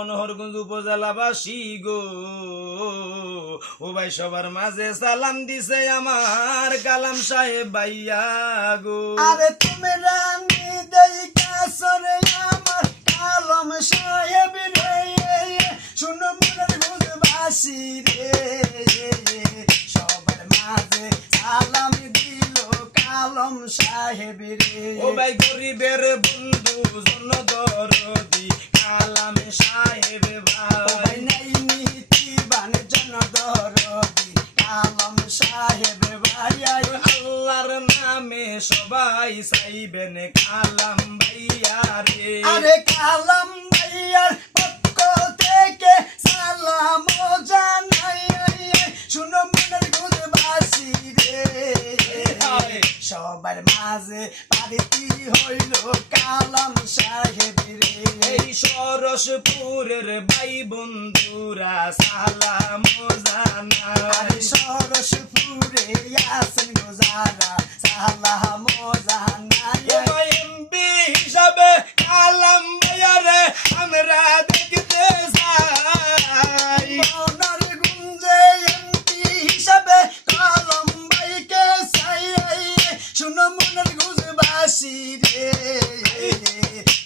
মনোহরগঞ্জ উপজেলাবাসী গো ও ভাই সবার মাঝে সালাম দিছে আমার কালাম সাহেব ভাইয়া গো। আরে তুমি রানী দেইকা সরে আমার কালাম সাহেব রে, শুনো মনের গুজবাসী রে, সবার মাঝে সালাম দিল কালাম সাহেব রে। ও ভাই গরিবের বন্ধু জনদরদি কালাম সাহেব ভাই, নাই নীতিবান জনদরদি কালাম সাহেব ভাই। আল্লাহর নামে সবাই চাইবেন কালাম ভাইয়া রে। আরে কালাম ভাইয়ার পক্ষ থেকে সালাম জানাই, শুনো মনের গুজবাসী রে, সবার মাঝে পারিতি হইল কালাম সাহেব রে। এই সরসপুরের ভাই বন্ধুরা সালাম জানাই, সরসপুরে আছেন গোজারা সালাম জানাই। এমপি হিসাবে কালাম ভাইয়া রে আমরা দেখতে যাই, মনের গুঞ্জে এমপি হিসাবে কালাম ভাইকে চাই, শুনো মনের গুজবাসী রে,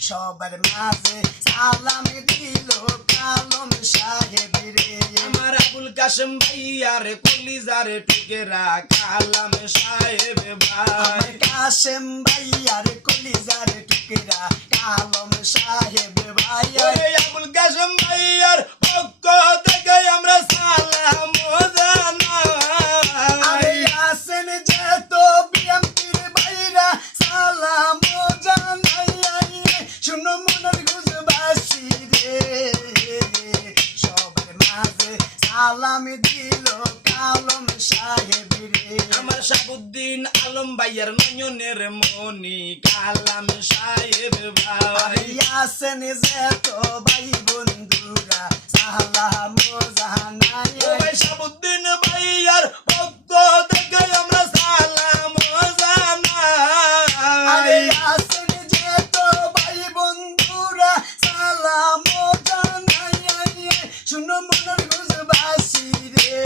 সবার মাঝে সালাম দিল কালাম সাহেব রে। আমার আবুল কাশেম ভাইয়ার কলিজার টুকেরা কালাম সাহেব ভাই, কাশেম ভাইয়ার কলিজার টুকরা কালাম সাহেব ভাই। ওরে আবুল কাশেম ভাইয়ার পক্ষ থেকে আমরা সালাম জানাই, আসেন যেত বিএমপির ভাইরা সালাম জানাই, শুনো মনের গুজবাসী রে, সবার মাঝে সালাম দিল কালাম সাহেব রে। আমার শাহাবুদ্দিন আলম ভাইয়ার নয়নের মনি কালাম সাহেব ভাই, আসেন যেত ভাই বন্ধুরা সালাম জানাই, ও ভাই শাহাবুদ্দিন ভাইয়ার পক্ষ থেকে আমরা সালাম জানাই, আসেন যেত ভাই বন্ধুরা সালাম জানাই, শুনো মনের গুজবাসী রে,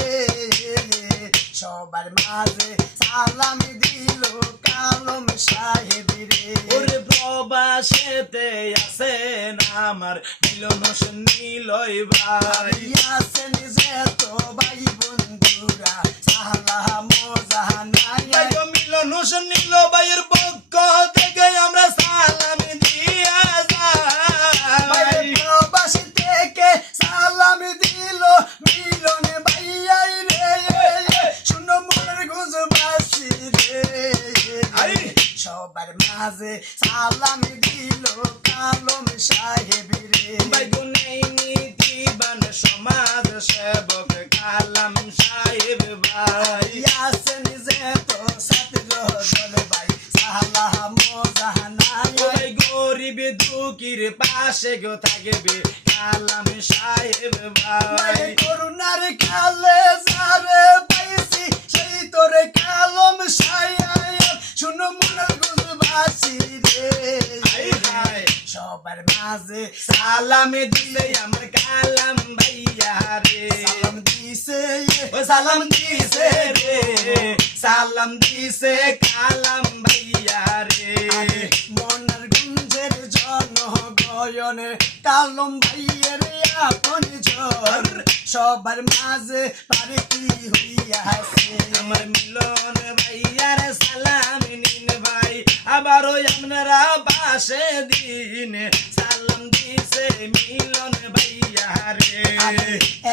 সবার মাঝে সালাম দিল কালাম সাহেব রে। ওরে প্রবাসেতে আছেন আমার মিলন হোসেন নিলয় ভাই, আসেন যেত ভাই বন্ধুরা সালাম জানাই, ভাই গো মিলন হোসেন নীল ভাইয়ের পক্ষ থেকে আমরা সালাম দিয়া যাই, প্রবাসী থেকে সালাম দিল মিলন ভাইয়াই রে, শুনো মনের গুজবাসী রে, সবার মাঝে সালাম দিল কালাম সাহেব রে। ভাই গো নেই নীতিবান সমাজ সেবক কালাম সাহেব ভাই, আসেন যেত ছাত্র দল ভাই সালাম জানাই, ভাই গরিব দুঃখীর পাশে গো থাকবে কালাম সাহেব ভাই, করুণার কালে যারে পাইছি সেই তোরে কালাম সাহেব, শুনো মনের গুজবাসী রে, সবার মাঝে সালাম দিলে আমার কালাম ভাইয়া রে, সালাম দিছে ও সালাম দিছে রে, সালাম দিছে কালাম ভাইয়া রে, মনের গুঞ্জের জন গয়নে কালাম ভাইয়ের আপন জন, সবার মাঝে পারিতি হইয়াছে আমার মিলন ভাইয়ার সালাম নিন ভাই, আবারও আপনারা পাশে দিন সালাম দিছে মিলন ভাইয়া রে,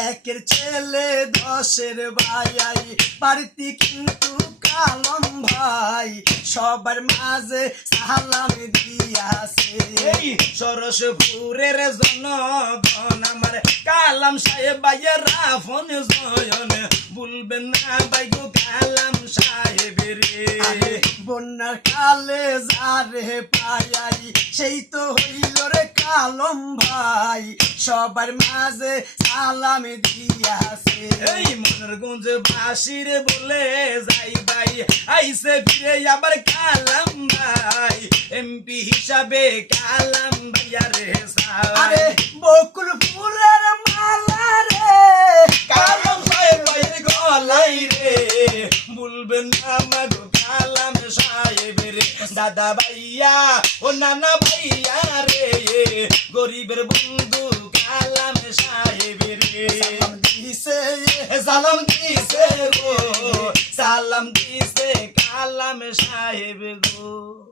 একের ছেলে দশের ভাই পারিতি কিন্তু কালাম ভাই সবার মাঝে সালাম দিয়াছে। এই সরসপুরের জনগণ আমার কালাম সাহেব ভাইয়ের রাফন জয়ন ভুলবেন না ভাই গো কালাম সাহেব রে, বন্যার কালে যারে পাই সেই তো হইল রে কালাম ভাই সবার মাঝে সালাম দিয়াছে। এই মনের গঞ্জ বাসির বলে যাই ভাই আইসে ফিরে আবার কালাম ভাই এমপি হিসাবে কালাম ভাইয়া রে আরে বকুলপুর ভুলবেন না মাগো কালাম সাহেব রে দাদা ভাইয়া ও নানা ভাইয়া রে গরিবের বন্ধু কালাম সাহেব রে সালাম দিছে গো সালাম দিছে কালাম সাহেব গো।